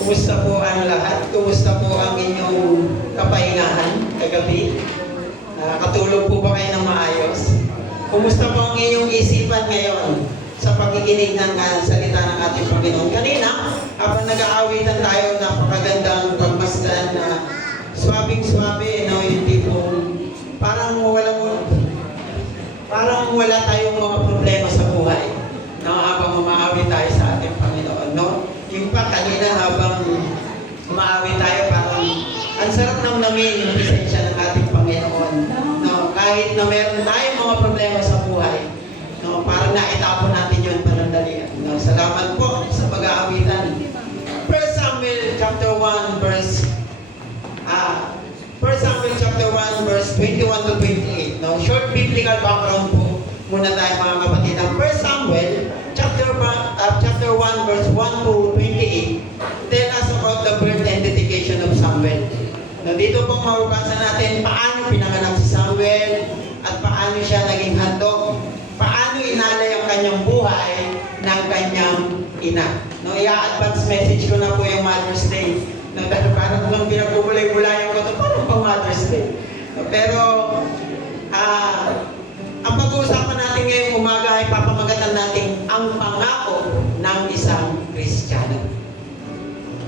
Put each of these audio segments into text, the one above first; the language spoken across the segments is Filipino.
Kumusta po ang lahat? Kumusta po ang inyong kapahingahan kagabi? Katulog po ba kayo ng maayos? Kumusta po ang inyong isipan ngayon sa pakikinig ng salita ng ating Panginoon? Kanina, habang nag-aawitan tayo, napakagandang pagmasdan na swabing-swabe, no? Yung tipong parang wala tayong mga problema sa buhay, no? Habang umaawit tayo sa ating Panginoon, no? Yung pa kanina habang umaawit tayo, parang ang sarap nang namin yung presensya ng ating Panginoon, no? Kahit na meron tayong mga problema sa buhay, no? Parang naitapon natin yun panandalian, no? Salamat po sa pag-aawitan. 1 Samuel chapter 1 verse 21 to 28. No? Short biblical background po muna tayo mga kapatid. Ang 1 Samuel chapter 1 verse 1 to 28 tell us about the birth and dedication of Samuel. No, dito pong mababasa natin paano pinanganak si Samuel at paano siya naging handog, paano inalay ang kanyang buhay ng kanyang ina. No, i-advance message ko na po yung Mother's Day. No, parang nung pinagbubulay-bulayan ko ito, parang pang Mother's Day. No, pero, ang pag-uusapan natin ngayong umaga ay papamagatan natin ang pangako ng isang Kristiyano.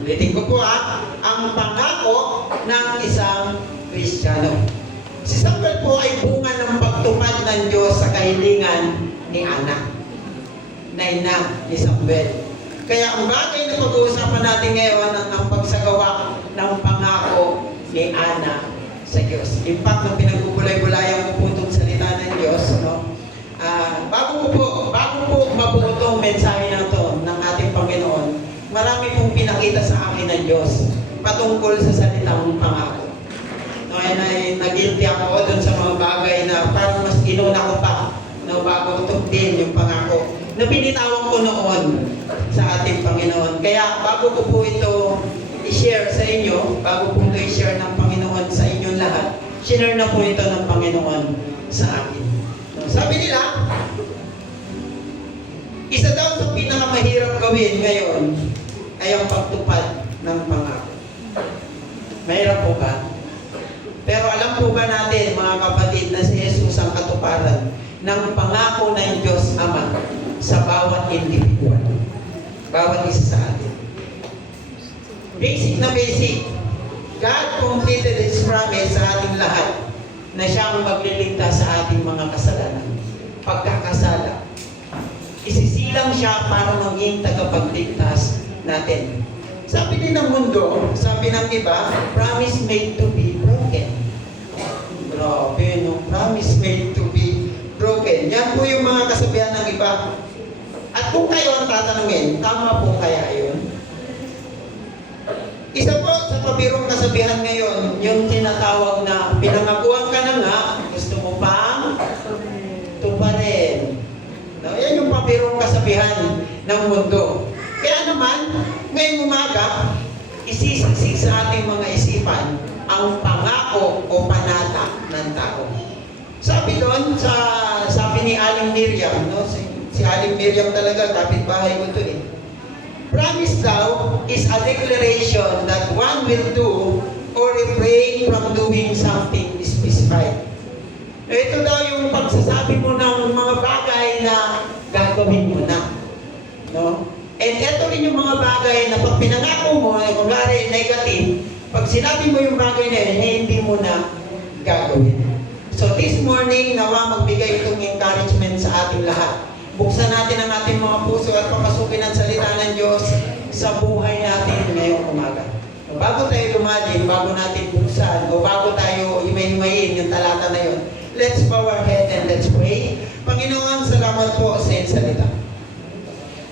Ulitin ko po ang pangako ng isang Kristiyano. Si Samuel po ay bunga ng pagtupad ng Diyos sa kahilingan ni Ana, na ina ni Samuel. Kaya ang bagay na pag-uusapan natin ngayon ang pagsagawa ng pangako ni Ana sa Diyos. In fact, nung pinagbubulay-bulayan ko po itong salita ng Diyos, no? Bago po mabuo itong mensahe na ito ng ating Panginoon, marami pong pinakita sa akin ng Diyos patungkol sa salitang pangako. No, ay nag-guilty ako doon sa mga bagay na parang mas inuna ko pa, no, bago tugtin yung pangako na binitawan ko noon sa ating Panginoon. Kaya bago ko po ito i-share sa inyo, bago po ito i-share ng Panginoon sa inyong lahat, share na po ito ng Panginoon sa akin. No, sabi nila, isa daw sa pinakamahirap gawin ngayon ay ang pagtupad ng pangako. Mahirap po ba? Pero alam po ba natin, mga kapatid, na si Jesus ang katuparan ng pangako ng Diyos Ama sa bawat individual, bawat isa sa atin. Basic na basic. God completed His promise sa ating lahat na siya ang magliligtas sa ating mga kasalanan. Pagkakasala. Isisilang siya para maging tagapagligtas natin. Sabi din ng mundo, sabi ng iba, promise made to be broken. Grabe, no? Promise made to be broken. Yan po yung mga kasabihan ng iba. At kung kayo ang tatanungin, tama po kaya yun? Isa po sa pabirong kasabihan ngayon, yung tinatawag na pinangakuan ka na nga, gusto mo pang tuparin. No, yan yung pabirong kasabihan ng mundo. Kaya naman, ngayong umaga, isisiksik sa ating mga isipan ang pangako o panata ng tao. Sabi doon, sabi ni Aling Miriam, no? Si Aling Miriam talaga, kapitbahay ko ito eh. Promise daw is a declaration that one will do or refrain from doing something specified. Ito daw yung pagsasabi mo ng mga bagay na gagawin mo na. No? And ito rin yung mga bagay na pag pinangako mo, kung gari negative, pag sinabi mo yung bagay na yun, hindi mo na gagawin. So this morning, nawa magbigay itong encouragement sa ating lahat. Buksan natin ang ating mga puso at papasukin ang salita ng Diyos sa buhay natin ngayong umaga. Bago tayo lumalim, bago natin buksan, o bago tayo himay-himayin yung talata na yun, let's bow our head and let's pray. Panginoon, salamat po sa iyong salita.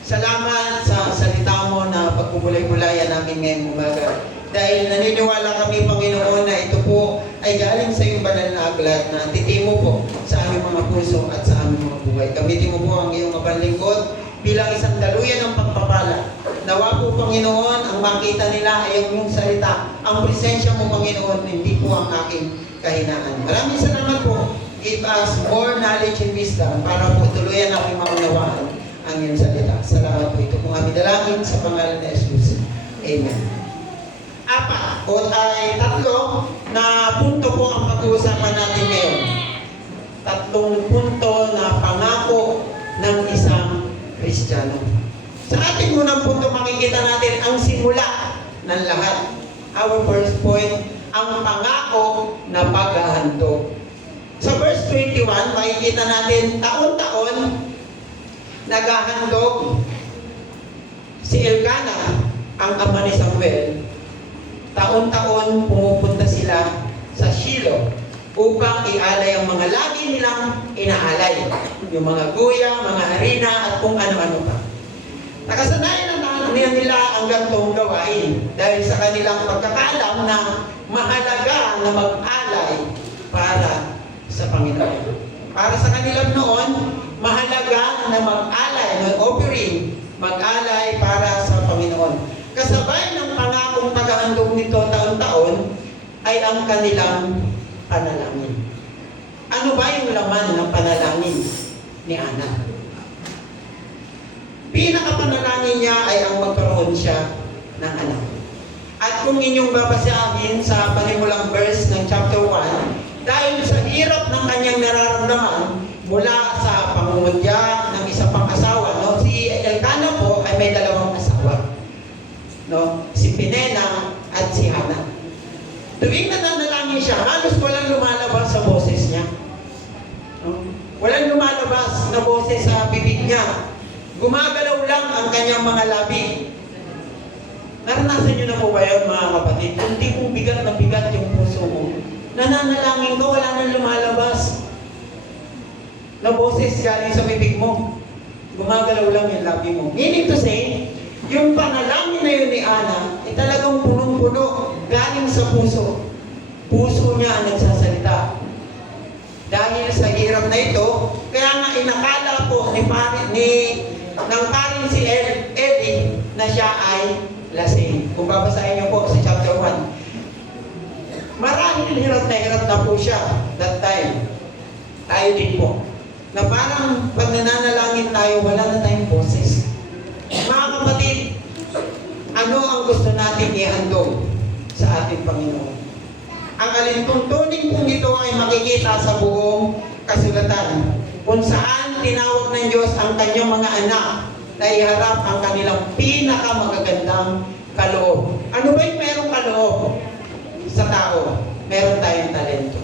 Salamat sa salita mo na pagpupulay-pulayan namin ngayong umaga. Dahil naniniwala kami, Panginoon, na ito po ay galing sa iyong banal na aklat na titimo po sa aming mga puso at sa aming mga buhay. Gamitin mo po ang iyong mapanlingkod bilang isang daluyan ng pagpapala. Nawa po, Panginoon, ang makita nila ay ang iyong salita. Ang presensya mo, Panginoon, hindi po ang aking kahinaan. Maraming salamat po. Give us more knowledge and wisdom para po tuluyan namin maunawaan ang iyong salita. Salamat po. Ito pong aming dalangin sa pangalan ni Jesus. Amen. apat o ay tatlo na punto po ang pag-uusapan natin ngayon. Tatlong punto na pangako ng isang Kristiyano. Sa ating unang punto, makikita natin ang simula ng lahat. Our first point, ang pangako na paghahandog. Sa verse 21, makikita natin taon-taon naghahandog si Elkanah, ang ama ni Samuel. Taon-taon pumupunta sila sa Shiloh upang ialay ang mga lagi nilang inaalay. Yung mga guya, mga harina, at kung ano-ano pa. Nakasanayan na nila ang gantong gawain dahil sa kanilang pagkakaalam na mahalaga na mag-alay para sa Panginoon. Para sa kanilang noon, mahalaga na mag-alay, mag-offering, mag-alay para sa Panginoon. Kasabay ng pangakong paghahandog nito taon-taon ay ang kanilang panalangin. Ano ba yung laman ng panalangin ni Ana? Pinakapanalangin niya ay ang magkaroon siya ng anak. At kung inyong babasahin sa panimulang verse ng chapter 1, dahil sa hirap ng kanyang nararamdaman mula sa pangungutya ng isa pang asawa, no? Si Elkanah po ay may dalawang asawa, no? Si Penina at si Hana. Tuwing nananalangin siya, halos walang lumalabas sa boses niya. No? Walang lumalabas na boses sa bibig niya. Gumagalaw lang ang kanyang mga labi. Naranasan niyo na po ba yun, mga kapatid? Kung di po bigat na bigat yung puso mo, nananalangin ko, wala nang lumalabas na boses galing sa bibig mo. Gumagalaw lang yung labi mo. Meaning to say, yung panalangin na yun ni Ana ay talagang punong-puno galing sa puso. Puso niya ang nagsasalita. Dahil sa hirap na ito, kaya nga inakala po ng parin si Eli na siya ay lasing. Kung babasahin niyo po sa chapter 1, maraming hirap na po siya that time. Tayo din po. Na parang pag nananalangin tayo, wala na tayong boses. Mga kapatid, ano ang gusto natin ihandog sa ating Panginoon? Ang alintuntunin kung ito ay makikita sa buong kasulatan, kung saan tinawag ng Diyos ang kanyang mga anak na iharap ang kanilang pinakamagagandang kaloob. Ano ba yung merong kaloob sa tao? Meron tayong talento.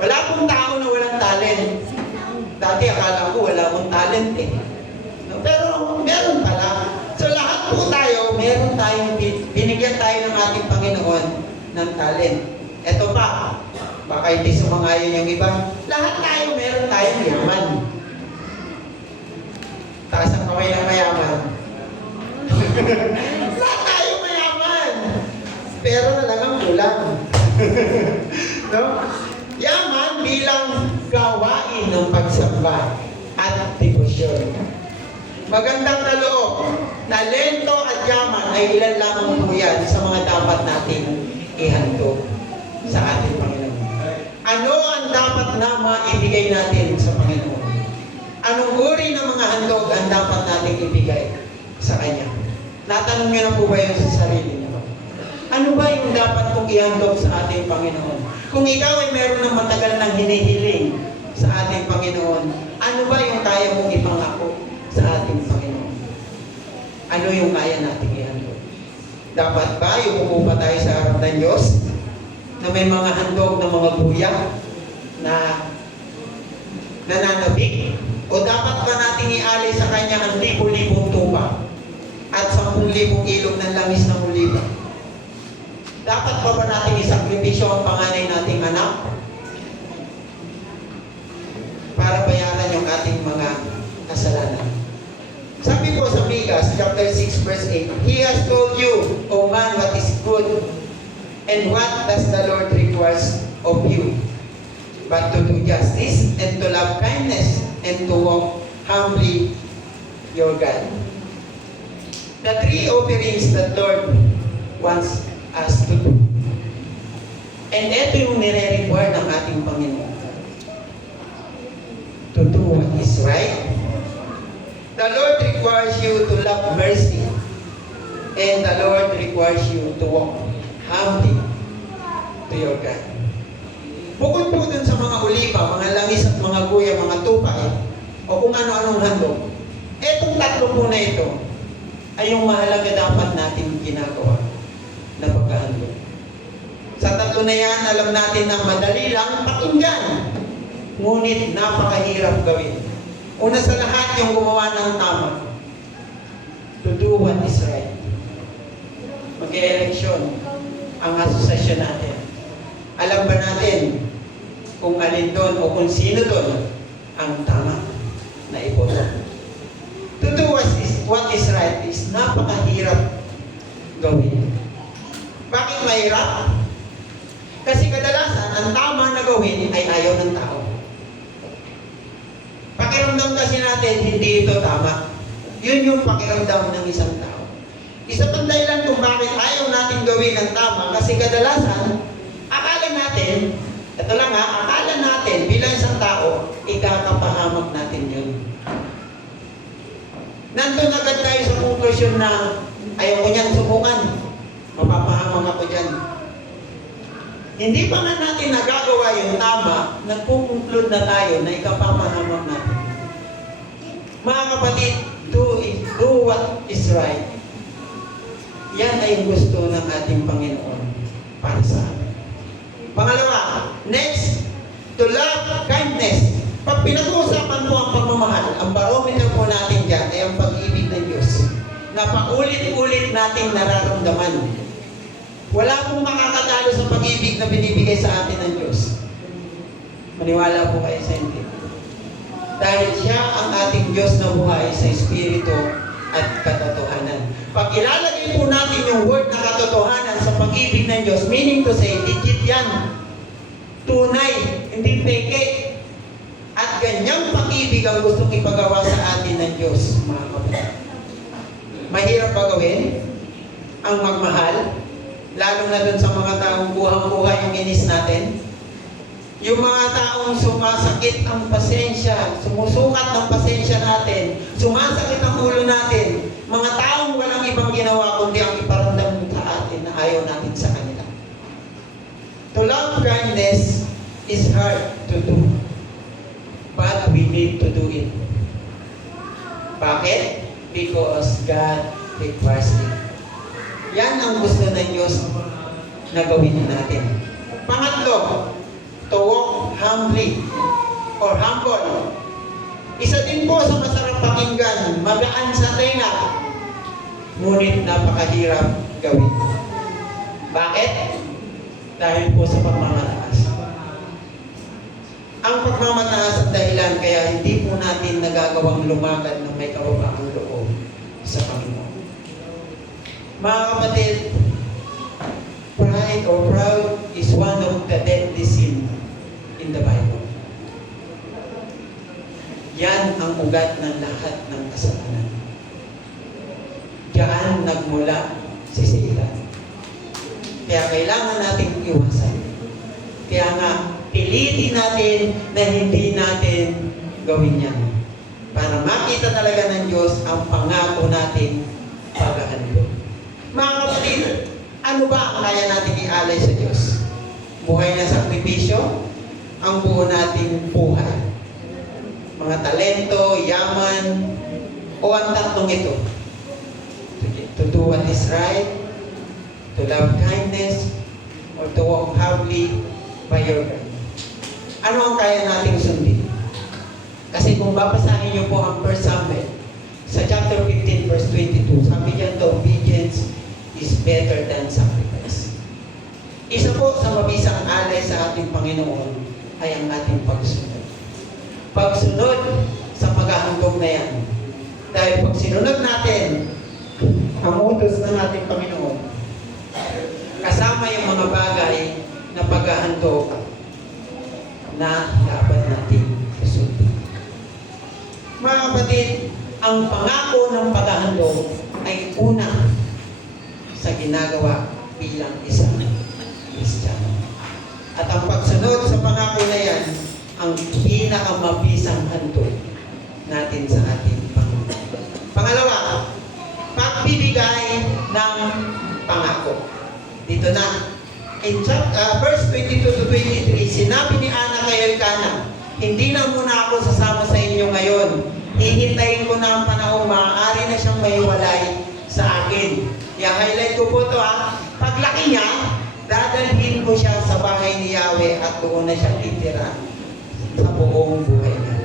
Wala pong tao na walang talent. Dati akala ko wala akong talent eh. No? Pero meron pala. So lahat po tayo, meron tayong binigyan tayo ng ating Panginoon ng talent. Ito pa, baka hindi sumangayon yung iba. Lahat tayo, meron tayong yaman. Taas ang kamay ng mayaman. Lahat tayo mayaman. Pero na lang ang kulang. No? Yaman bilang gawain ng pagsamba at debosyon. Magandang kaloob, talento at yaman ay ilan lamang po yan sa mga dapat natin ihandog sa ating Panginoon. Ano ang dapat na maibigay natin sa Panginoon? Anong uri ng mga handog ang dapat natin ibigay sa Kanya? Natanong niyo na po ba yun sa sarili niyo? Ano ba yung dapat kong ihandog sa ating Panginoon? Kung ikaw ay meron ng matagal ng hinihiling sa ating Panginoon, ano ba yung kaya mong ipangako sa ating Panginoon? Ano yung kaya nating ihandog? Dapat ba yung umupa tayo sa harap ng Diyos na may mga handog ng mga buya na nananabik? O dapat ba nating ialay sa Kanya ang libo-libong tupa at 10,000 ilog ng langis ng oliba? Dapat ba natin isakripisyo ang panganay nating anak para bayaran yung ating mga kasalanan? Sabi po sa Micah, chapter 6, verse 8, He has told you, O man, what is good, and what does the Lord requires of you, but to do justice, and to love kindness, and to walk humbly your God. The three offerings that Lord wants us to do. And ito yung nire-require ng ating Panginoon. To do what is right. The Lord requires you to love mercy. And the Lord requires you to walk humbly to your God. Bukod po dun sa mga oliba, mga langis at mga guya, mga tupay, o kung ano-anong handog, etong tatlo po na ito ay yung mahalaga dapat natin ginagawa na paghahandog. Sa tatlo na yan, alam natin na madali lang pakinggan, ngunit napakahirap gawin. Una sa lahat, yung gumawa ng tama. To do what is right. Mag-e-eleksyon ang asosasyon natin. Alam ba natin kung alin doon o kung sino doon ang tama na iboto? To do what is right is napakahirap gawin. Bakit mahirap? Kasi kadalasan, ang tama na gawin ay ayaw ng tao. Pakiramdam kasi natin, hindi ito tama. Yun yung pakiramdam ng isang tao. Isa pang dahilan kung bakit ayaw natin gawin ang tama, kasi kadalasan, akala natin, ito lang ha, akala natin bilang isang tao, ikakapahamak natin yun. Nandun agad tayo sa konklusyon na ayaw ko niyan subukan. Mapapahamak ako dyan. Hindi pa nga natin nagagawa yung tama, nagkukonklud na tayo na ikapapahamak natin. Mga kapatid, do what is right. Yan ay gusto ng ating Panginoon para sa amin. Pangalawa, next, to love kindness. Pag pinag-uusapan po ang pagmamahal, ang barometer po natin dyan ay ang pag-ibig ng Diyos na paulit-ulit nating nararamdaman. Wala pong makakatalo sa pag-ibig na binibigay sa atin ng Diyos. Maniwala po kayo sa hindi. Dahil siya ang ating Diyos na buhay sa Espiritu at katotohanan. Pag ilalagay po natin yung word na katotohanan sa pag-ibig ng Diyos, meaning to say, legit yan. Tunay, hindi peke. At ganyang pag-ibig ang gustong ipagawa sa atin ng Diyos, mga kapatid. Mahirap ba gawin ang magmahal? Lalo na dun sa mga taong buhang-buhay yung inis natin. Yung mga taong sumasakit ang pasensya, sumusukat ng pasensya natin, sumasakit ang ulo natin, mga taong walang ibang ginawa kundi ang iparamdam sa atin na ayaw natin sa kanila. To love kindness is hard to do, but we need to do it. Bakit? Because God requires it. Yan ang gusto ng Diyos na gawin natin. Pangatlo, to walk humbly or humble. Isa din po sa masarap pakinggan, magaan sa tenga, ngunit napakahirap gawin. Bakit? Dahil po sa pagmamataas. Ang pagmamataas at dahilan kaya hindi po natin nagagawang lumakad ng may kababaang loob sa Panginoon. Mga kapatid, pride or proud is one of the deadly sin in the Bible. Yan ang ugat ng lahat ng kasalanan. Diyan nagmula si Satan. Kaya kailangan nating iwasan. Kaya nga, pilitin natin na hindi natin gawin yan. Para makita talaga ng Diyos ang pangako nating paghahandog. Mga kapatid, ano ba ang kaya nating ialay sa Diyos? Buhay na sakripisyo? Ang buo nating buhay? Mga talento, yaman, o ang tatlong ito? To do what is right, to love kindness, or to walk humbly by your God. Ano ang kaya nating sundin? Kasi kung babasahin niyo po ang 1 Samuel, sa chapter 15, verse 22, sabi diyan, the obedience is better than sacrifice. Isa po sa mabisang alay sa ating Panginoon ay ang ating pagsunod. Pagsunod sa paghahandog na yan. Dahil pag sinunod natin ang utos ng ating Panginoon, kasama yung mga bagay na paghahandog na dapat natin susundin. Mga kapatid, ang pangako ng paghahandog ay una sa ginagawa bilang isang Kristiyano. At ang pagsunod sa pangako na yan, ang pinakamabisang handog natin sa ating Panginoon. Pangalawa, pagbibigay ng verse 22 to 23, sinabi ni Ana kay Elkanah, hindi na muna ako sasama sa inyo ngayon. Hihintayin ko na ang panahong maaari na siyang maiwalay sa akin. I-highlight ko po ito ha. Paglaki niya, dadalhin ko siya sa bahay ni Yahweh at doon na siya titira sa buong buhay niya.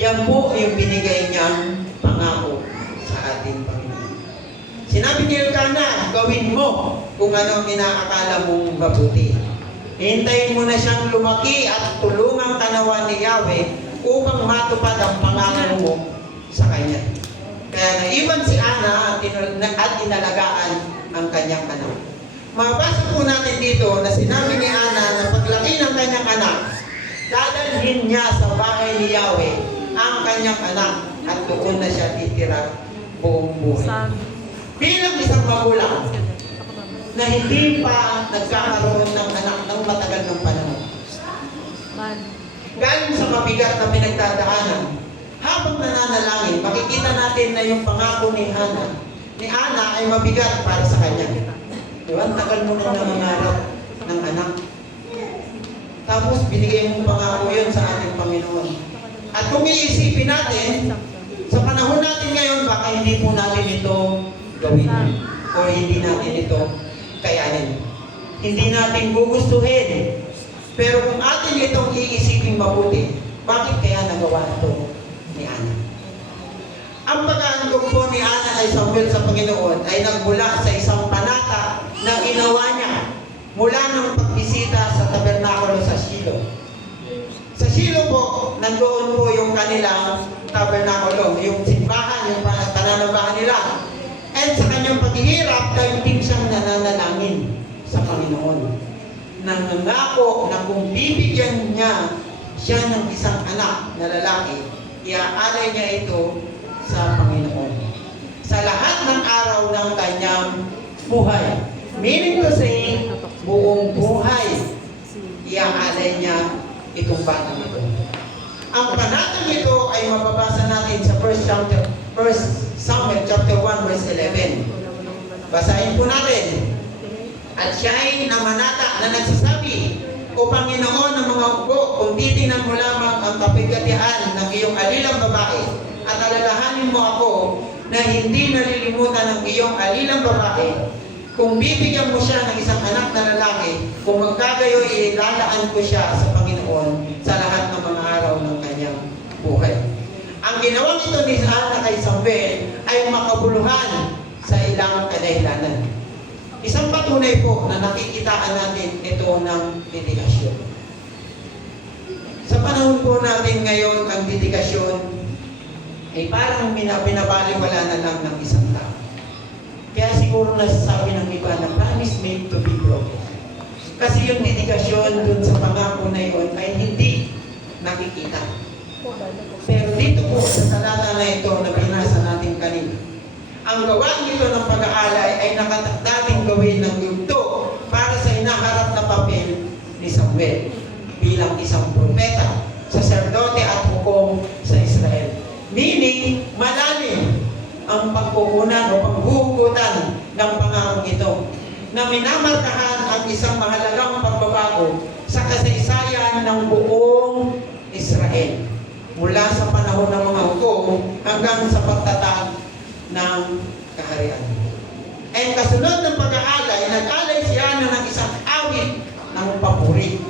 Yan po yung binigay niyang pangako sa ating Panginoon. Sinabi ni Elkanah, gawin mo kung ano ang inaakala mong mabuti. Hintayin mo na siyang lumaki at tulungang kanawan ni Yahweh upang matupad ang pangako mo sa kanya. Kaya naiwan si Ana at inalagaan ang kanyang anak. Mabasa po natin dito na sinabi ni Ana na paglaki ng kanyang anak, dadalhin niya sa bahay ni Yahweh ang kanyang anak at doon na siya titira buong buhay. Bilang isang magulang na hindi pa nagkakaroon ng anak ng matagal ng panahon, galing sa mabigat na pinagdadaanan, habang nananalangin, makikita natin na yung pangako ni Ana ay mabigat para sa kanya. Diba? Tagal mo nang nangangarap ng anak. Tapos binigay mong pangako yun sa ating Panginoon. At kung iisipin natin, sa panahon natin ngayon, baka hindi po natin ito gawin. O hindi natin ito kayanin. Hindi natin gugustuhin. Pero kung atin itong iisipin mabuti, bakit kaya nagawa ito ni Ana? Ang pag-aandog po ni Ana ay Samuel sa Panginoon ay nagmula sa isang panata na ginawa niya mula ng pagbisita sa tabernakulo sa Shiloh. Sa Shiloh po, nandoon po yung kanilang tabernakulo, yung simbahan, yung pananabahan nila. And sa kanyang paghihirap, daigdig siyang nananalangin sa Panginoon. Nangangako na kung bibigyan niya siya ng isang anak na lalaki, iaalay niya ito sa Panginoon. Sa lahat ng araw ng kanyang buhay. Meaning to say, buong buhay, iaalay niya itong batang ito. Ang panatang ito ay mababasa natin sa 1 Samuel chapter 1 verse 11. Basahin po natin. At siya ay namanata na nagsasabi, O Panginoon ng mga upo, kung titingnan mo lamang ang kapigatian ng iyong alilang babae at alalahanin mo ako na hindi nalilimutan ng iyong alilang babae, kung bibigyan mo siya ng isang anak na lalaki, kung magkagayo, ilalaan ko siya sa Panginoon sa lahat ng mga araw ng kanyang buhay. Ang ginawang ito ni Ana kay Samuel ay makabuluhan sa ilang kadahilanan. Isang patunay po na nakikitaan natin ito ng dedikasyon. Sa panahon po natin ngayon, ang dedikasyon ay parang binabaliwala na lang ng isang tao. Kaya siguro nasasabi ng iba na promise made to be broken. Kasi yung dedikasyon dun sa pangako na yun ay hindi nakikita. Pero dito po sa talata na ito na binasa natin kanina, ang gawain nito ng pag-aalay ay nakatakdating gawin ng yugto para sa hinaharap na papel ni Samuel bilang isang propeta, saserdote at hukom sa Israel. Meaning, malalim ang pagkukunan o paghuhugutan ng pangakong ito na minamarkahan ang isang mahalagang pagbabago sa kasaysayan ng buong Israel mula sa panahon ng mga hukom hanggang sa pagtatag ng kaharian. Ay kasunod ng pag-aalay, nag-alay si Ana ng isang awit ng papuri.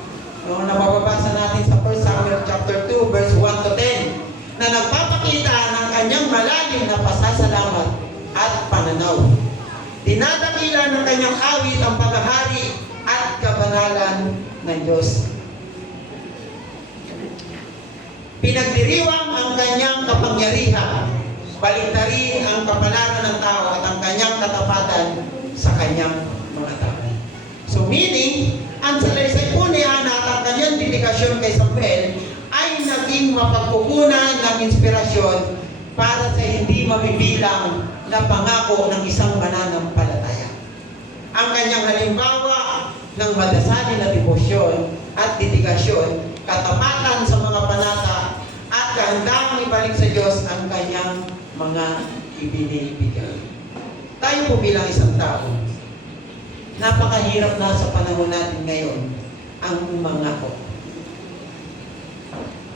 Noong nababasa natin sa 1 Samuel chapter 2 verse 1 to 10 na nagpapakita ng kanyang malalim na pasasalamat at pananaw. Dinadakila ng kanyang awit ang paghahari at kabanalan ng Diyos. Pinagdiriwang ang kanyang kapangyarihan, baliktarin ang kapalaran ng tao at ang kanyang katapatan sa kanyang mga tao. So meaning, ang salaysay po ni Ana at ang kanyang dedikasyon kay Samuel ay naging mapagkukunan ng inspirasyon para sa hindi mabibilang na pangako ng isang mananampalataya. Ang kanyang halimbawa ng madasalin na debosyon at dedikasyon, katapatan sa mga panata at kahandang ibalik sa Diyos ang kanyang mga ibinibigay. Tayo po bilang isang tao, Napakahirap na sa panahon natin ngayon ang umangako.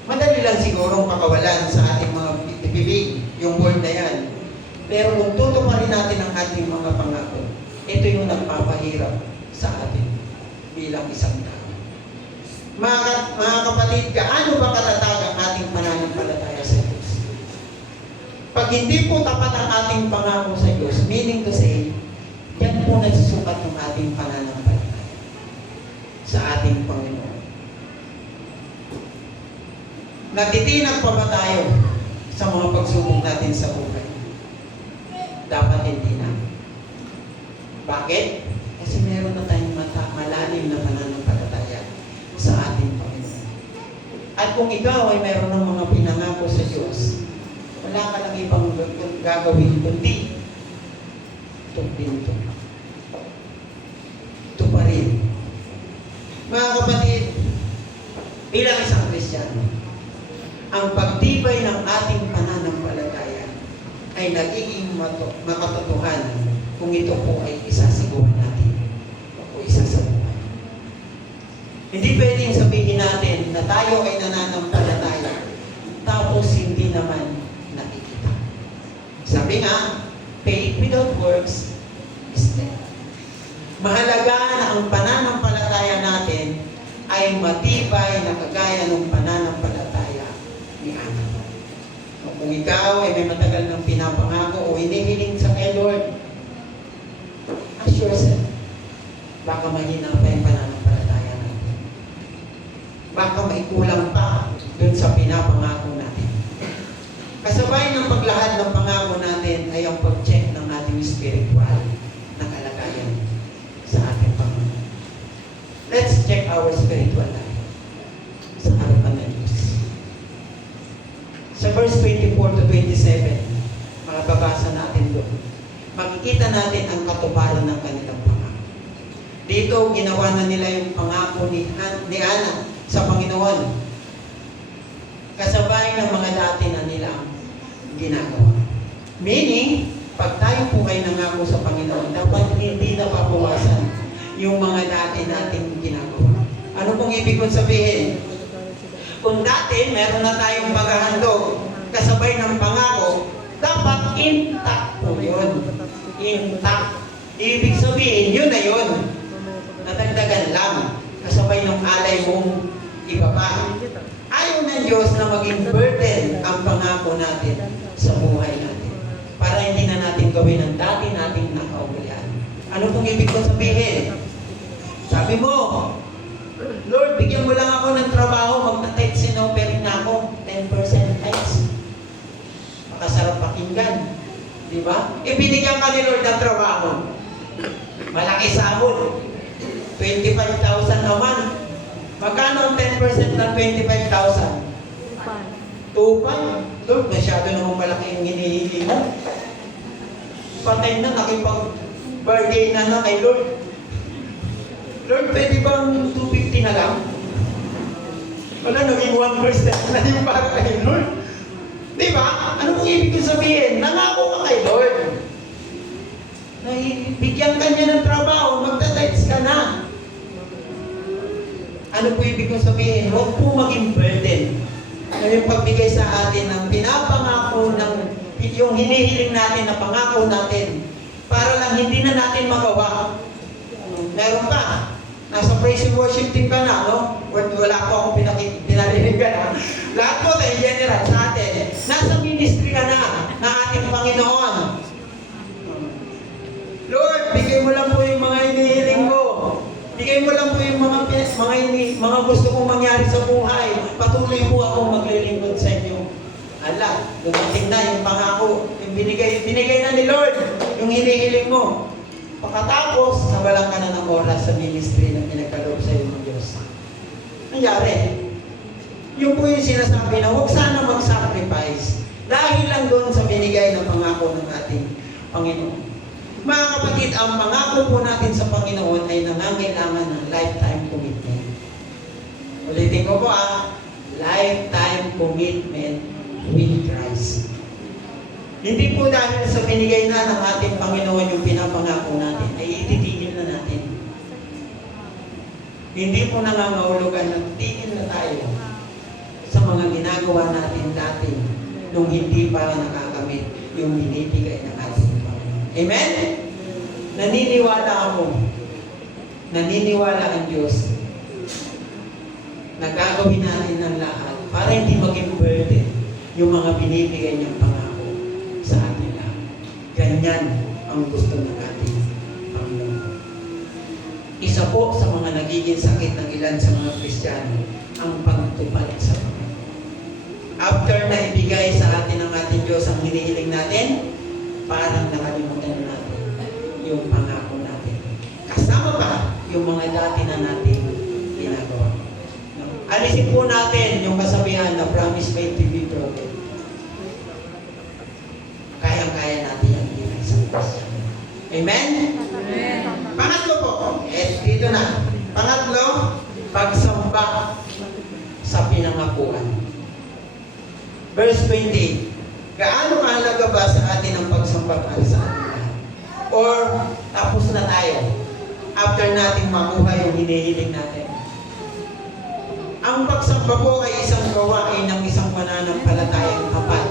Madali lang sigurong pakawalan sa ating mga bibig, yung word na yan. Pero kung tutuparin natin ang ating mga pangako, ito yung nagpapahirap sa atin bilang isang tao. Mga kapatid, gaano ba katatag ang ating pananampalataya sa Diyos? Pag hindi po tapat ang ating pangako sa Diyos, meaning to say, yan po nagsusukat ng ating pananampalataya sa ating Panginoon. Nagtitinag pa ba tayo sa mga pagsubok natin sa buhay? Dapat hindi na. Bakit? Kasi meron na tayong malalim na pananampalataya sa ating Panginoon. At kung ikaw ay meron ng mga pinangako sa Diyos, wala ka lang ibang gagawin kundi tugdin ito. Ito pa rin. Mga kapatid, bilang isang Kristiyano, ang pagtibay ng ating pananampalataya ay nagiging makatotohanan kung ito po ay isasagawa natin o isasabuhay. Hindi pwedeng sabihin natin na tayo ay nananampalataya tapos hindi naman nakikita. Sabi nga, faith without works is dead. Mahalaga na ang pananampalataya natin ay matibay na kagaya ng pananampalataya ni Ana. Kung ikaw ay may matagal ng pinapangako o hinihiling sa kay Lord, ask yourself, baka mahina pa yung pananampalataya natin. Baka may kulang pa dun sa pinapangako natin. Kasabay ng paglahad ng pangako natin ay ang pag-check ng ating spiritual na kalagayan sa ating Panginoon. Let's check our spiritual life sa harapan ng Diyos. Sa verse 24 to 27, makababasa natin doon. Makikita natin ang katuparan ng kanilang pangako. Dito, ginawa na nila yung pangako ni Ana sa Panginoon. Kasabay ng mga dati na nilang ginagawa. Meaning, pag tayo po ay nangako sa Panginoon, dapat hindi napapawasan yung mga dati nating ginagawa. Ano pong ibig kong sabihin? Kung dati, meron na tayong paghahandog kasabay ng pangako, dapat intact po yun. Intact. Ibig sabihin, yun na yun. Nadagdagan lang kasabay ng alay mong ibaba. Ayaw ng Diyos na maging burden ang pangako natin sa buhay natin. Para hindi na natin gawin ang dati nating nakaugalian. Ano pong ibig kong sabihin? Sabi mo, Lord, bigyan mo lang ako ng trabaho, magta-tight sinopering na ako, 10% tights. Makasarap pakinggan. Di ba? Ibinigyan ka ni Lord ng trabaho. Malaki sahod. 25,000 naman. Magkano ang 10% ng 25,000? 2,500. Lord, masyado naman malaki yung hinihingi mo. Patay na, nakipag-bargain na kay Lord. Lord, pwede bang 250 na lang? Wala, naging 1% na yung para kay Lord. Di ba? Ano kung ibig sabihin? Nangako ka kay Lord. Bigyan ka niya ng trabaho, magta-tights ka na. Ano po ibig sabihin? Huwag po maging burden. Yung pagbigay sa atin ng pinapangako ng yung hinihiling natin na pangako natin para lang hindi na natin magawa. Meron pa. Nasa praise and worship team ka na, no? Wala ko akong pinarinig ka na. Lahat po tayo, general, sa atin. Nasa ministry ka na ating Panginoon. Lord, bigay mo lang po yung mga hinihiling ko. Bigay mo lang po yung mga gusto kong mangyari sa buhay. Patuloy po akong maglilingkod sa inyo. Ala, dumating na yung pangako. Yung binigay na ni Lord, yung hinihiling mo. Pagkatapos, nawalan ka na ng oras sa ministry na pinagkaloob sa iyo ng Diyos. Nangyari. Yung po yung sinasabi na huwag sana mag-sacrifice dahil lang doon sa binigay ng pangako ng ating Panginoon. Mga kapatid, ang pangako po natin sa Panginoon ay nangangailangan ng lifetime commitment. Ulitin ko po lifetime commitment with Christ. Hindi po dahil sa binigay na ng ating Panginoon yung pinapangako natin, ay ititigil na natin Hindi po nangangahulugan na tigil na tayo sa mga ginagawa natin dati nung hindi pa nakakamit yung binibigay ng ating Panginoon. Amen? Naniniwala ako, naniniwala ang Diyos na gagawin natin ng lahat para hindi maging burden yung mga binibigay niyang pangako sa atin lahat. Ganyan ang gusto ng ating Panginoon. Isa po sa mga nagiging sakit ng ilan sa mga Kristiyano ang pagtupad sa Panginoon. After na ibigay sa atin ng ating Diyos ang hinihiling natin, parang nakalimutan natin yung pangako natin. Kasama pa yung mga dati na natin ginagawa. No? Alisin po natin yung kasabihan na promise made to be broken. Kayang-kaya natin yan ibigay sa Diyos. Amen? Amen. Pangatlo po, dito na. Pangatlo, pagsamba sa pinangakuan. Verse 20, gaano kahalaga ba sa atin ang pagsamba para sa atin? Or tapos na tayo after natin makuha yung hinihiling natin? Ang pagsamba po ay isang gawain ng isang mananampalatayang tapat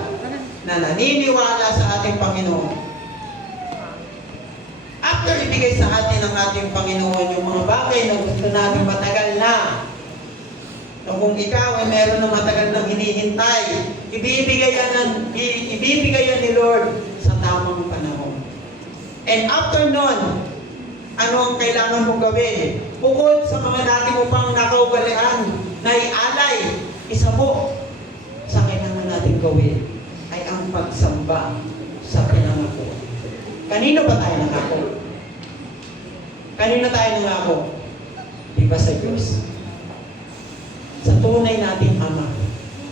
na naniniwala sa ating Panginoon. After ibigay sa atin ng ating Panginoon yung mga bagay na gusto natin matagal na, na kung ikaw ay meron na matagal nang hinihintay, ibibigay yan ni Lord sa tamang panahon. And after nun, ano ang kailangan mong gawin? Bukod sa mga dati mo pang nakaugalian na ialay, isa po sa kailangan natin gawin ay ang pagsamba sa pinangakuan. Kanino ba tayo nangako? Kanino tayo nangako? Di ba sa Diyos? Sa tunay nating Ama,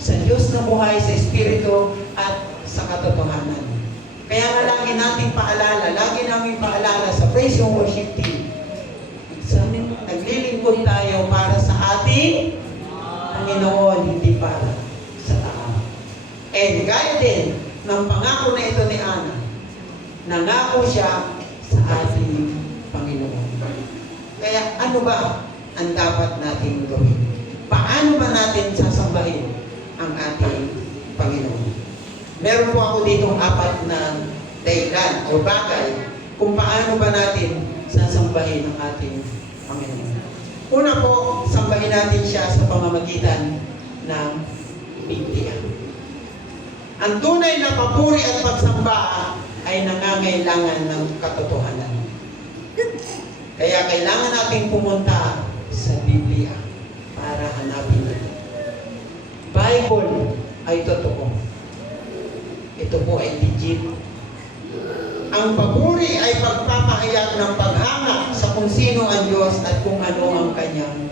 sa Diyos na buhay, sa Espiritu at sa katotohanan. Kaya nga lagi nating paalala, sa praise and worship team, naglilingkod tayo para sa ating Panginoon, hindi para sa tao. And gaya din ng pangako na ito ni Ana, nangako siya sa ating Panginoon. Kaya ano ba ang dapat natin gawin? Paano ba natin sasambahin ang ating Panginoon? Meron po ako ditong 4 na dahilan o bagay kung paano ba natin sasambahin ang ating Panginoon. Una po, sambahin natin siya sa pamamagitan ng Biblia. Ang tunay na papuri at pagsamba ay nangangailangan ng katotohanan. Kaya kailangan nating pumunta sa Biblia para hanapin natin. Bible ay totoo. Ito po ay legit. Ang papuri ay pagpapahayag ng paghanga sa kung sino ang Diyos at kung ano ang kanyang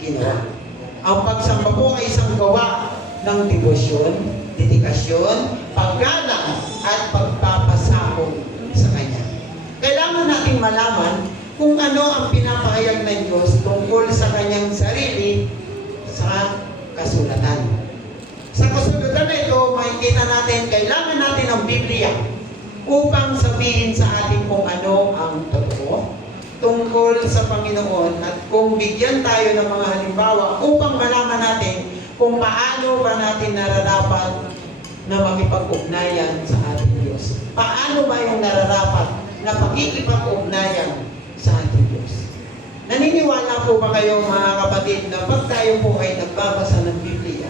ginawa. Ang pagsamba po ay isang gawa ng debosyon, dedikasyon, paggalang at pagpapasakop sa Kanya. Kailangan nating malaman kung ano ang pinapahayag ng Diyos tungkol sa Kanyang sarili sa kasulatan. Sa kasulatan na ito, makikita natin, kailangan natin ang Biblia upang sabihin sa atin kung ano ang totoo tungkol sa Panginoon at kung bigyan tayo ng mga halimbawa upang malaman natin kung paano ba natin nararapat na makipag-ugnayan sa ating Diyos. Paano ba yung nararapat na pakikipag-ugnayan sa ating Diyos? Naniniwala po ba kayo mga kapatid na pag tayo po ay nagbabasa ng Biblia,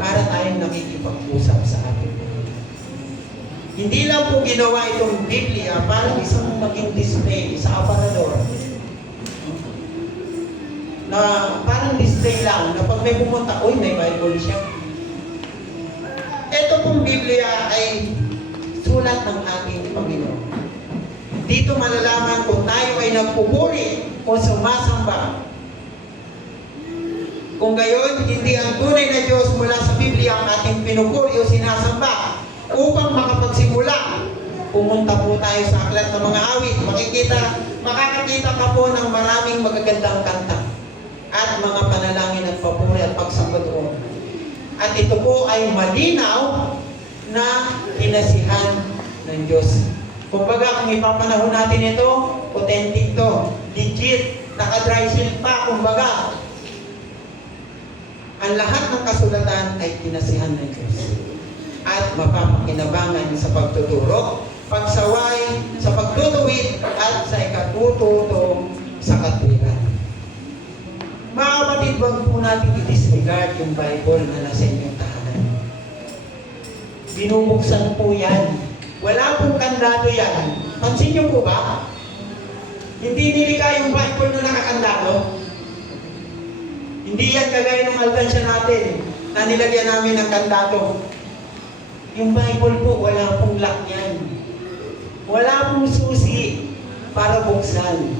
para tayong nakikipag-usap sa ating Panginoon? Hindi lang po ginawa itong Biblia para isang maging display sa aparador. Na parang display lang, na pag may pumunta, uy, may Bible siya. Ito pong Biblia ay sulat ng ating Panginoon. Dito malalaman kung tayo ay nagpupuri o sumasamba. Kung gayon, hindi ang tunay na Diyos mula sa Biblia ang ating pinupuri o sinasamba. Upang makapagsimula, pumunta po tayo sa aklat ng mga awit. Makakakita ka po ng maraming magagandang kanta at mga panalangin at papuri at pagsamba doon. At ito po ay malinaw na tinasihan ng Diyos. Kumbaga, kung ipapanahon natin ito, authentic to, legit, Naka-dry seal pa, kumbaga. Ang lahat ng kasulatan ay pinasihan ng Diyos. At mapapakinabangan sa pagtuturo, pagsaway, sa pagtutuwid, at sa ikatututong sa katwiran. Mga kapatid, wag po natin i-disregard yung Bible na nasa inyong tahanan. Binubuksan po yan. Wala pong kandado yan. Pansin niyo po ba? Hindi nilikha yung Bible na nakakandado. Hindi yan kagaya ng alkansya natin na nilagyan namin ng kandado. Yung Bible po, wala pong lock yan. Wala pong susi para buksan.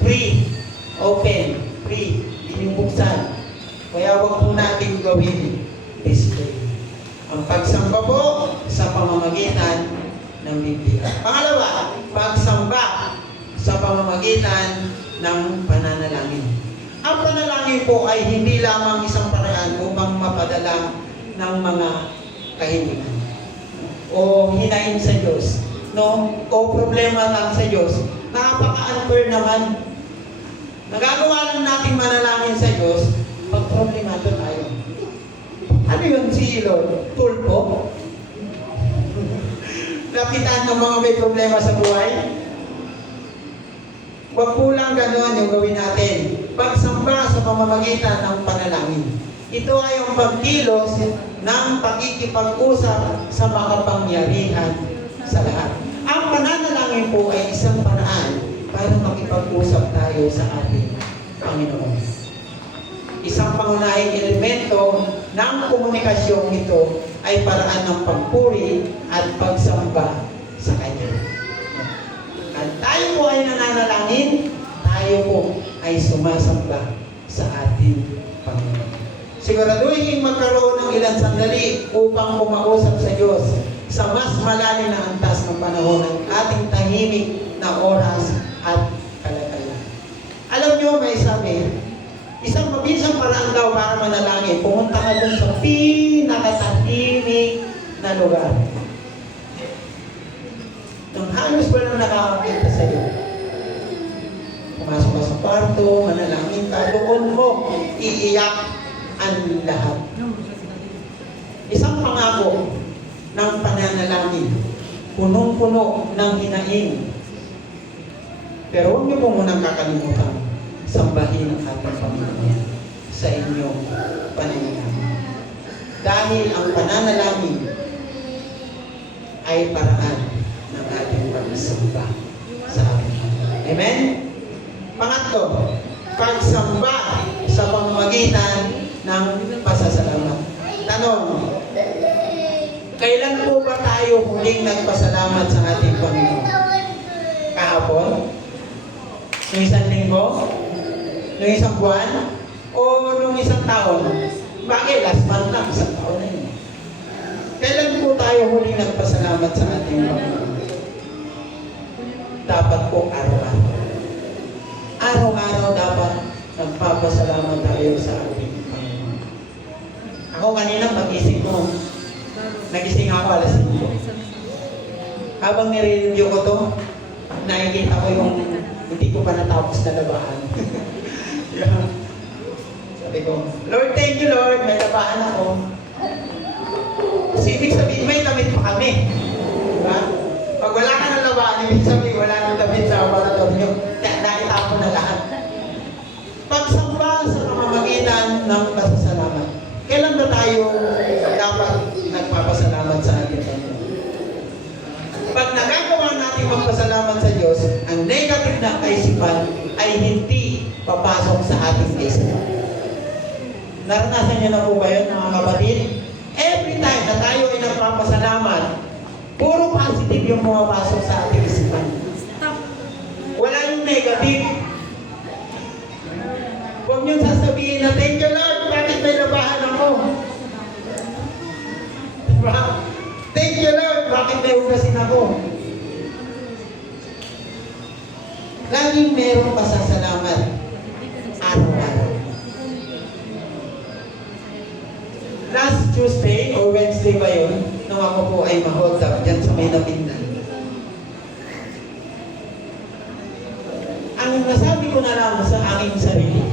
Free, open, free, binubuksan. Kaya wag po natin gawin display. Ang pagsamba po sa pamamagitan ng Biblia. Pangalawa, pagsamba sa pamamagitan ng pananalangin. Ang panalangin po ay hindi lamang isang paraan upang mapadala ng mga kahilingan o hinain sa Diyos, no? O problema lang sa Diyos. Napaka-unfair naman. Nagagawa lang natin manalangin sa Diyos pag problemado tayo. Ano yun si Lord? Tulpo? Lapitan ng mga may problema sa buhay? Huwag po lang gano'n yung gawin natin. Pagsamba sa pamamagitan ng panalangin. Ito ay ang pagkilos ng pakikipag-usap sa makapangyarihan sa lahat. Ang pananalangin po ay isang paraan para makipag-usap tayo sa ating Panginoon. Isang pangunahing elemento ng komunikasyong ito ay paraan ng pagpuri at pagsamba sa Kanya. At tayo po ay nananalangin, tayo po ay sumasamba sa ating Panginoon. Siguraduhin magkaroon ng ilang sandali upang kumausap sa Diyos sa mas malalim na antas ng panahon ng ating tahimik na oras at kalagayan. Alam nyo, may sabi, isang mabisang paraan daw para manalangin, pumunta ka dun sa pinakatahimik na lugar. Nang halos walang nakakakita sa iyo. Pumasok ka sa kwarto, manalangin ka, doon mo iiyak ang lahat. Isang pangako ng pananalangin, punong-puno ng hinaing. Pero huwag niyo po munang kakalimutan, sambahin ang ating Panginoon sa inyong pananalangin. Dahil ang pananalangin ay paraan ng ating pagsamba sa ating Panginoon. Amen? Pangatlo, pagsamba sa pamamagitan ng pasasalamat. Tanong, kailan po ba tayo huling nagpasalamat sa ating Panginoon? Kahapon? Noong isang linggo? Noong isang buwan? O noong isang taon? Bakit? Last month lang, isang taon na yun. Kailan po tayo huling nagpasalamat sa ating Panginoon? Dapat po araw-araw. Araw-araw dapat nagpapasalamat tayo sa ating Panginoon. Ako kanina pag-isip ko, nagising ako alas 5. Habang nire-review ko to, nakikita ko yung hindi ko pa natapos na labahan. Yeah. Sabi ko, Lord, thank you Lord, may labahan ako. Kasi ibig sabihin, may damit pa kami. Diba? Pag wala ka ng labahan, ibig sabihin, wala nang damit sa aparador nyo. Nakita ko na lahat. Pagsamba sa pamamagitan ng pasasalamat. Kailan ba tayo dapat nagpapasalamat sa ating Panginoon? Pag nagagawa natin magpasalamat sa Diyos, ang negative na kaisipan ay hindi papasok sa ating isipan. Naranasan niyo na po ba yun, mga kapatid? Every time na tayo ay nagpapasalamat, puro positive yung pumapasok sa ating isipan. Wala yung negative. Huwag niyo sasabihin na, thank you Lord, bakit may labahan ako? Diba? Thank you Lord, bakit may hugasin ako? Laging merong pasasalamat. Araw-araw. Last Tuesday or Wednesday ba yun, nung ako po ay ma-hold up dyan sa may Napindan. Ang Ang nasabi ko na lang sa aking sarili,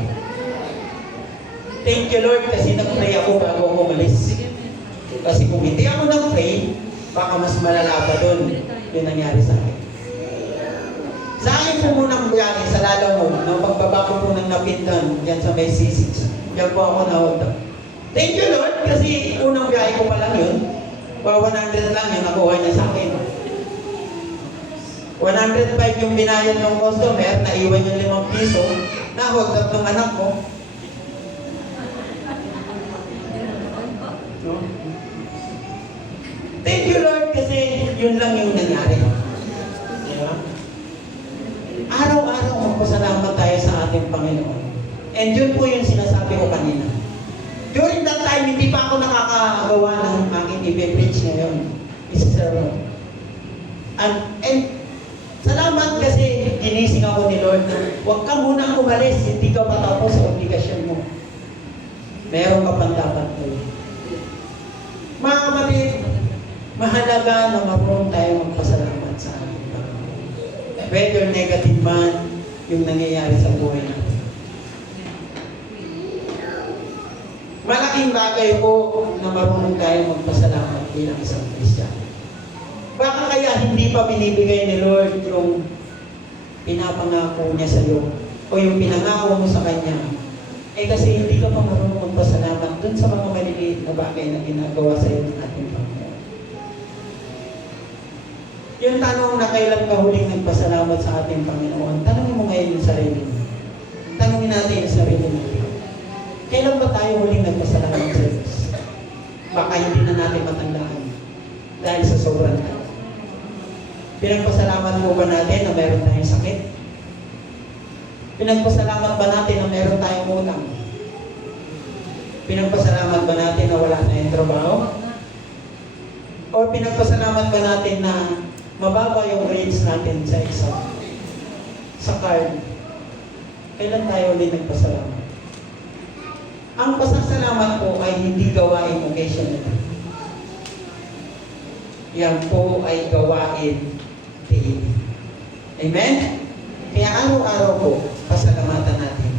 thank you Lord kasi nag-pray ako bago ako umalis. Kasi kung hindi ako nag-pray, baka mas malala pa doon yung nangyari sa akin. Sa akin po munang biyari sa Lalamog, nang pagbaba ko po ng Napindan, dyan sa may C6, dyan po ako na-hold up. Thank you Lord kasi unang biyahe ko pa lang yun. 100 lang yung nakuha niya sa akin. 105 yung binayad ng customer, naiwan yung 5 piso, na-hold up ng anak ko. No? Thank you Lord kasi yun lang yung nangyari. Diba? Araw-araw magpasalamat tayo sa ating Panginoon. And yun po yung sinasabi ko kanina. During that time, hindi pa ako nakakagawa ng aking i-preach ngayon. It's a sermon. And salamat kasi ginising ako ni Lord na huwag ka munang umalis, hindi ka patapos sa obligasyon mo. Meron ka pang dapat mo. Mga kapatid, mahalaga na marunong tayo magpasalamat sa ating Panginoon. Whether negative man yung nangyayari sa buhay natin. Malaking bagay po na marunong tayo magpasalamat bilang isang Kristiyano. Baka kaya hindi pa binibigay ni Lord yung pinapangako niya sa iyo o yung pinangako mo sa Kanya. Eh kasi hindi ka pa marunong magpasalamat dun sa mga maliliit na bagay na ginagawa sa iyo ng ating Panginoon. Yung tanong na kailan ka huling nagpasalamat sa ating Panginoon, tanongin mo ngayon yung sarili mo. Tanongin natin yung sarili mo. Kailan ba tayo huling nagpasalamat sa Diyos? Baka hindi na natin matandaan dahil sa sobrang tayo. Pinagpasalamat mo ba natin na meron tayong sakit? Pinagpasalamat ba natin na meron tayong utang? Pinagpasalamat ba natin na wala tayong trabaho? O pinagpasalamat ba natin na mababa yung grades natin sa exam? Sa card? Kailan tayo ulit nagpasalamat? Ang pasasalamat po ay hindi gawain occasionally. Yan po ay gawain daily. Amen? Kaya araw-araw po, pasalamatan natin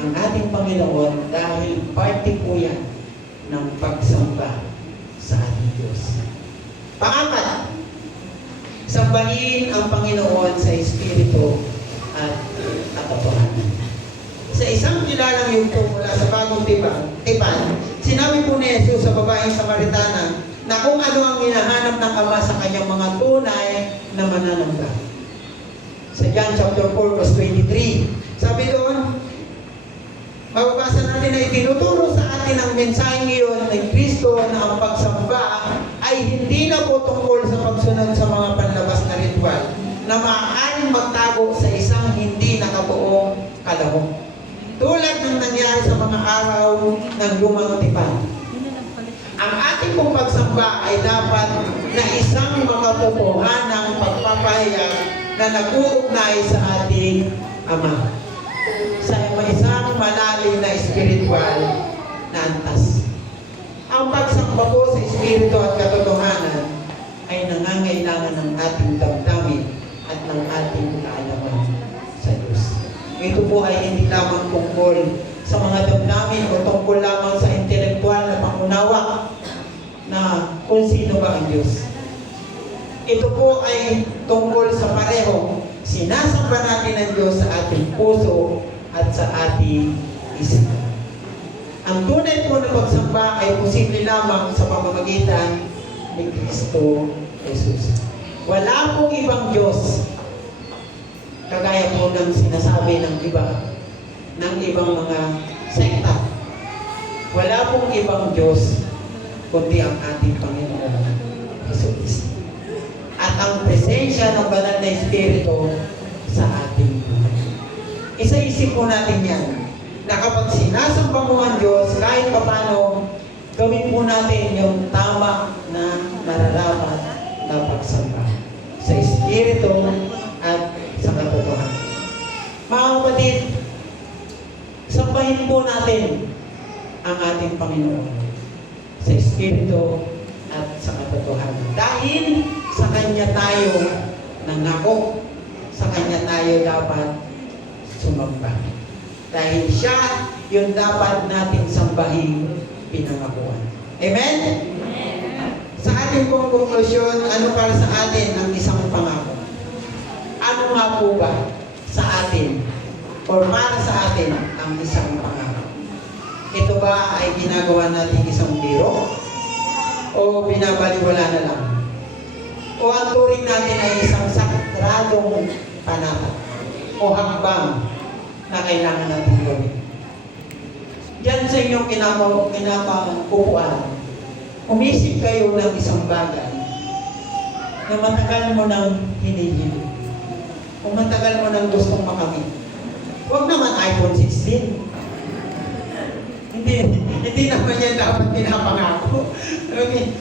ang ating Panginoon dahil parte po yan ng pagsamba sa ating Diyos. Pangapat, sambahin ang Panginoon sa Espiritu at katotohanan. Sa isang kilalang yugto mula sa bagong tipan, sinabi po ni Jesus sa babaeng Samaritana na kung ano ang hinahanap ng Ama sa kanyang mga tunay na mananamba. Sa John chapter 4 verse 23, sabi doon, mababasa natin na itinuturo sa atin ang mensahe ngayon ng Kristo na ang pagsamba ay hindi na po tungkol sa pagsunod sa mga panlabas na ritual na maaaring magtago sa isang hindi nakabuong kalahok. Tulad ng nangyari sa mga araw ng lumang tipan. Ang ating pong pagsamba ay dapat na isang makatotohanang pagpapahayag na nag-uugnay sa ating Ama. Sa isang malalim na spiritual na antas. Ang pagsamba po sa espiritu at katotohanan ay nangangailangan ng ating damdamin at ng ating kaalaman sa Diyos. Ito po ay hindi lamang tungkol sa mga damdamin o tungkol lamang sa intelektual na pangunawa na kung sino ba ang Diyos. Ito po ay tungkol sa pareho. Sinasamba natin ang Diyos sa ating puso at sa ating isipan. Ang tunay po na pagsamba ay posible lamang sa pamamagitan ni Kristo Jesus. Wala pong ibang Diyos kagaya po ng sinasabi ng iba, ng ibang mga sekta. Wala pong ibang Diyos kundi ang ating Panginoon Jesus. At ang presensya ng banal na Espiritu sa ating buhay. Isa-isip po natin yan, na kapag sinasamba mo ang Diyos, kahit papano, gawin po natin yung tama na nararapat na pagsamba sa Espiritu at sa katotohanan. Mga kapatid, sambahin po natin ang ating Panginoon sa Espiritu at sa katotohanan. Dahil sa Kanya tayo nangako, sa Kanya tayo dapat sumamba. Dahil siya yung dapat nating sambahin pinangakuan. Amen? Sa ating pong konklusyon, ano para sa atin ang isang pangako? Ano nga po ba sa atin or para sa atin ang isang pangako? Ito ba ay ginagawa natin isang biro? O binabaliwala na lang? O ang turing natin ay isang sakradong panata? O hakbang na kailangan natin gawin? Diyan sa inyong kinakakukuan, umisip kayo ng isang bagay na matagal mo nang hinihintay. Kung matagal mo nang gustong makamit. Huwag naman iPhone 16. Hindi naman yan dapat pinapangako. Okay.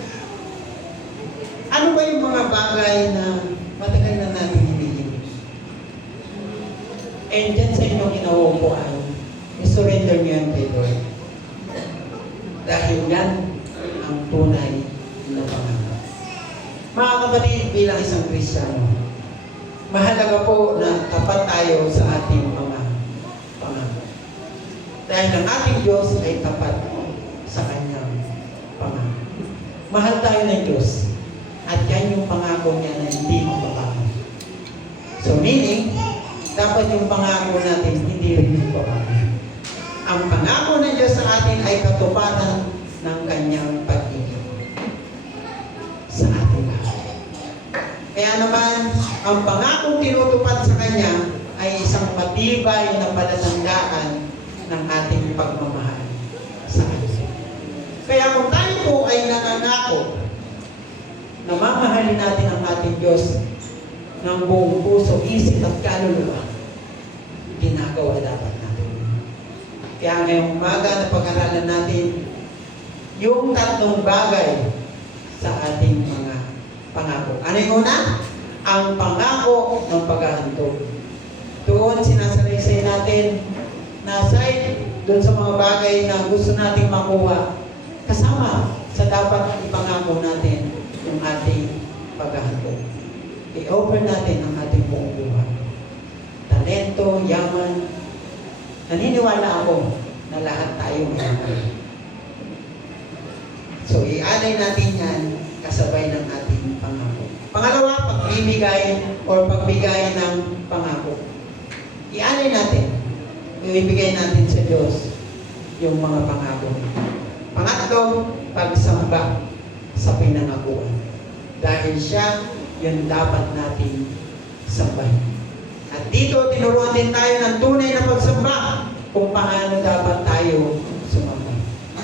Ano ba yung mga bagay na matagal na natin hinihintay? And dyan sa inyong kinauupuan, i-surrender niyo yan kay Lord. Dahil yan ang tunay na pangako. Mga kapatid, bilang isang Kristiyano, mahalaga po na tapat tayo sa ating mga pangako. Dahil ang ating Diyos ay tapat sa Kanyang pangako. Mahal tayo ng Diyos at yan yung pangako niya na hindi mababago. So meaning, dapat yung pangako natin hindi rin mababago. Ang pangako ng Diyos sa atin ay katuparan ng Kanyang pag-ibig sa atin lahat. Kaya naman, ang pangakong tinutupad sa Kanya ay isang matibay na palatandaan ng ating pagmamahal sa Kanya. Kaya kung tayo po ay nangangako na mamahalin natin ang ating Diyos ng buong puso, isip at kaluluwa, ginagawa dapat natin. Kaya ngayong umaga na pag-aralan natin yung tatlong bagay sa ating mga pangako. Ano yung una? Ang pangako ng paghahandog. Doon sinasalaysay natin na aside doon sa mga bagay na gusto nating makuha, kasama sa dapat ipangako natin yung ating paghahandog. I-offer natin ang ating buong buhay. Talento, yaman. Naniniwala ako na lahat tayo mayaman. So, i-alay natin yan kasabay ng ating pangako. Pangalawa, pagbibigay or pagbigay ng pangako. I-alay natin. Ibigay natin sa Diyos yung mga pangako. Pangatlo, pagsamba sa pinangakuan. Dahil siya, yun dapat natin sambahin. At dito, tinuruan din tayo ng tunay na pagsamba kung paano dapat tayo sumamba.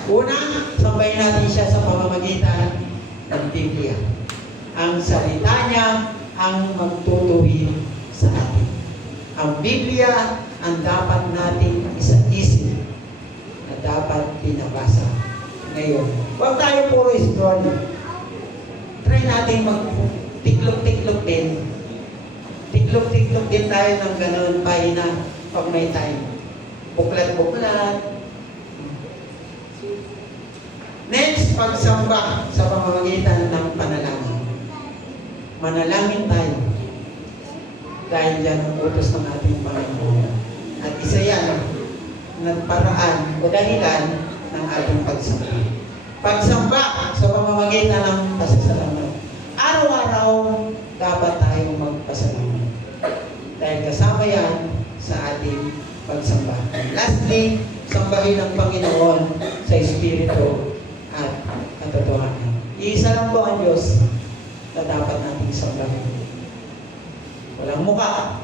Una, sambahin natin siya sa pamamagitan ng Biblia. Ang salita niya ang magtutuwid sa atin. Ang Biblia ang dapat nating isa-isip na dapat binabasa ngayon. Huwag tayo puro scroll. Try natin mag-tiklop-tiklop din. Tiklop-tiklop din tayo ng gano'n pahina pag may time. Buklat-buklat. Next, pagsamba sa pamamagitan ng panalangin. Manalangin tayo. Dahil yan ang utos ng ating Panginoon. At isa yan ng paraan o dahilan ng ating pagsamba. Pagsamba sa pamamagitan ng pasasalamat. Araw-araw dapat tayong magpasalamat. Dahil kasama yan sa ating pagsamba. Lastly, sambahin ang Panginoon sa Espiritu at katotohanan. Iisa lang po ang Diyos na dapat nating sambahin. Walang muka.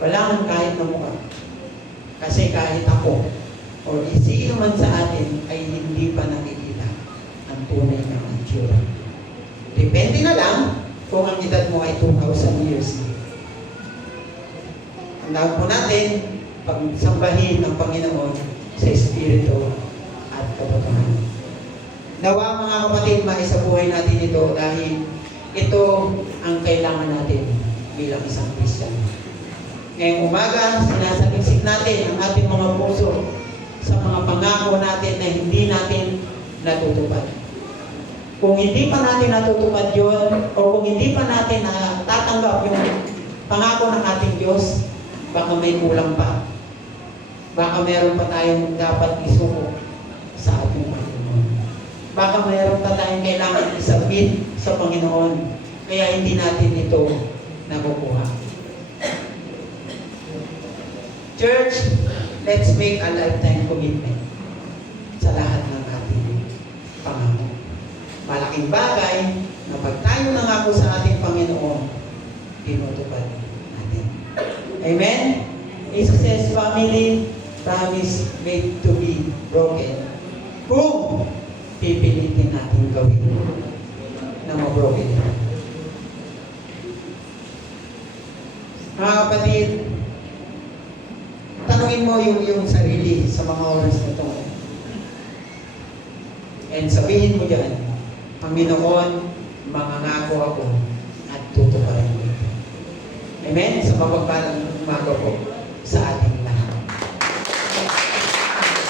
Walang kahit na muka. Kasi kahit ako o sino man sa atin ay hindi pa nakikita ang tunay na itsura. Depende na lang kung ang edad mo ay 2,000 years. Tandaan po natin, pagsambahin ng Panginoon sa Espiritu at katotohanan. Nawa mga kapatid, maisabuhay natin ito dahil ito ang kailangan natin bilang isang Kristiyano. Ngayong umaga, sinasaliksik natin ang ating mga puso sa mga pangako natin na hindi natin natutupad. Kung hindi pa natin natutupad yun, o kung hindi pa natin natatanggap yung pangako ng ating Diyos, Baka may kulang pa. Baka meron pa tayong dapat isuko sa ating Panginoon. Baka meron pa tayong kailangan isubmit sa Panginoon. Kaya hindi natin ito nakukuha. Church, let's make a lifetime commitment sa lahat ng ating pangako. Malaking bagay na pag tayo nangako sa ating Panginoon, tinutupad natin. Amen? A success family, promise made to be broken. Kung pipilitin natin gawin na mabroken ito. Mga kapatid, tanungin mo yung sarili sa mga oras na ito. And sabihin mo dyan, Panginoon, mangangako ako at tutuparin ko ito. Amen? Sa mapagpalang umaga po sa ating